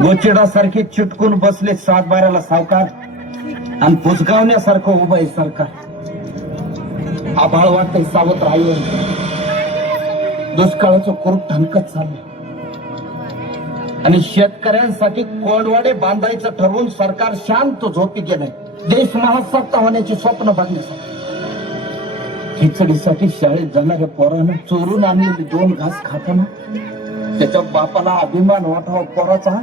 गोचिडासारखे चिटकून बसले 7-12ला सावकार आणि पुचगावण्यासारखं उभं आहे सरकार. आभाळ वाटतंय सावध राहील, दुष्काळाचं कुरूप ठणकत चाललं आणि शेतकऱ्यांसाठी कोळवाडे बांधायचं ठरवून सरकार शांत झोपी गेलंय. देश महासत्ता होण्याची स्वप्न बघण्यासाठी खिचडीसाठी शाळेत जाणाऱ्या पोरानं चोरून आणलेले 2 घास खाताना त्याच्या बापाला अभिमान वाटावा पोराचा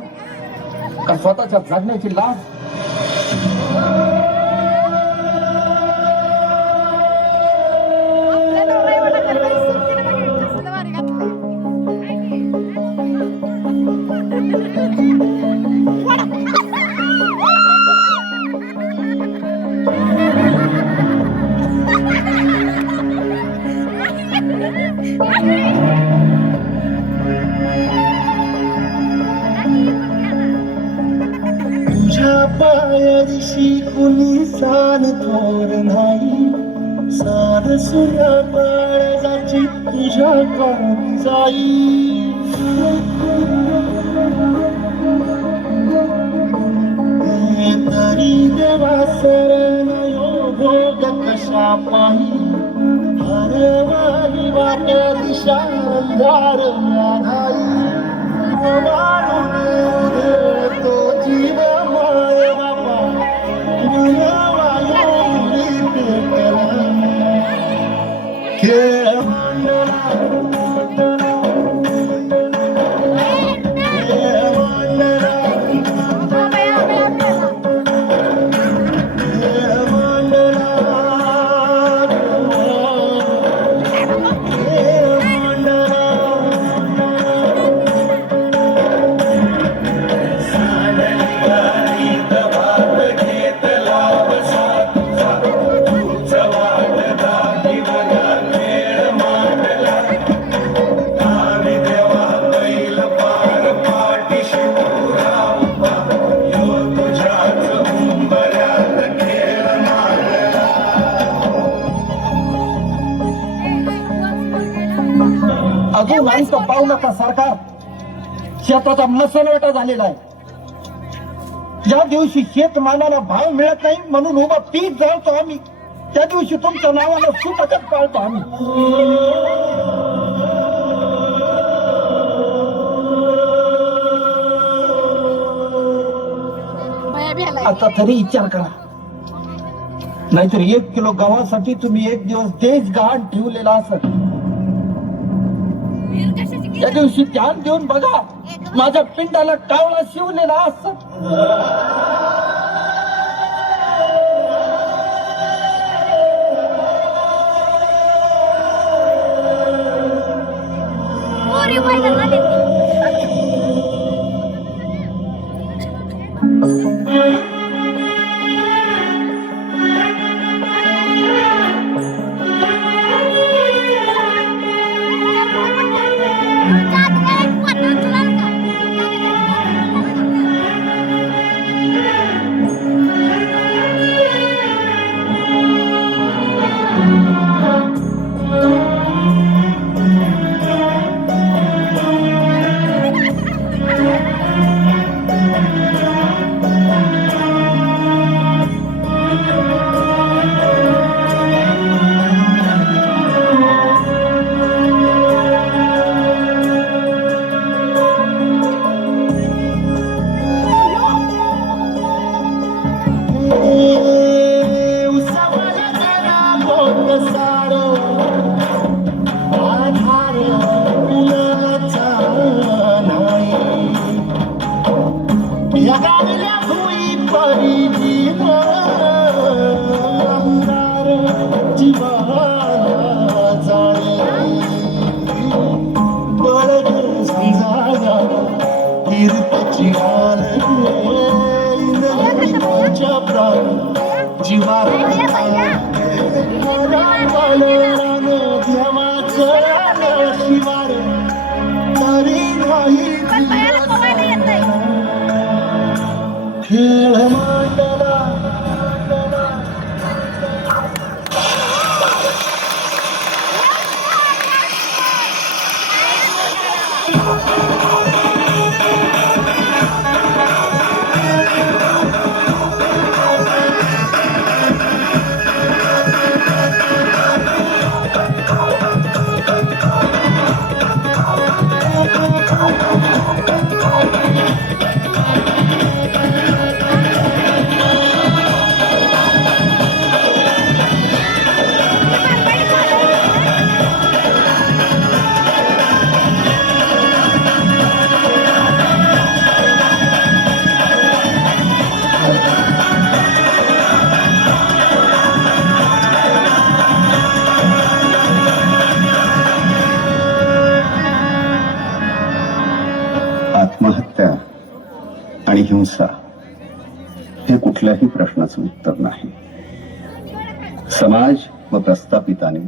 का स्वतःच्या जगण्याची लाज. तुझ्या पायाशी कुणी सान थोर नाही, साध सुया काळजाची तुझ्या काळी जाई. तरी देवा शरण भोग कशा पाही, हरवाली वाट्या दिशा अंधार व्याधाई. तो जीव माय बाबा खेळ मांडला अजून नाही तर पाहू नका सरकार, शेताचा मसलवाटा झालेला आहे. ज्या दिवशी शेतमालाला भाव मिळत नाही म्हणून उभा पीक जळतो आम्ही, त्या दिवशी तुमच्या नावानं सुटकत पाळतो आम्ही. आता तरी विचार करा, नाहीतर 1 किलो गव्हासाठी तुम्ही 1 दिवस देश गहाण ठेवलेला असत. या दिवशी ध्यान देऊन बघा, माझ्या पिंडाला टावळा शिवलेला असत. खेळ मांडला आत्महत्या आणि हिंसा हे कुठल्याही प्रश्नाचं उत्तर नाही. समाज व प्रस्थापिताने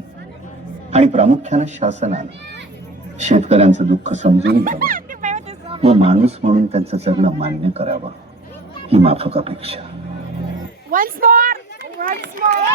आणि प्रामुख्याने शासनाने शेतकऱ्यांचं दुःख समजून घ्यावं व माणूस म्हणून त्यांचं जगणं मान्य करावं ही माफक अपेक्षा. Once more!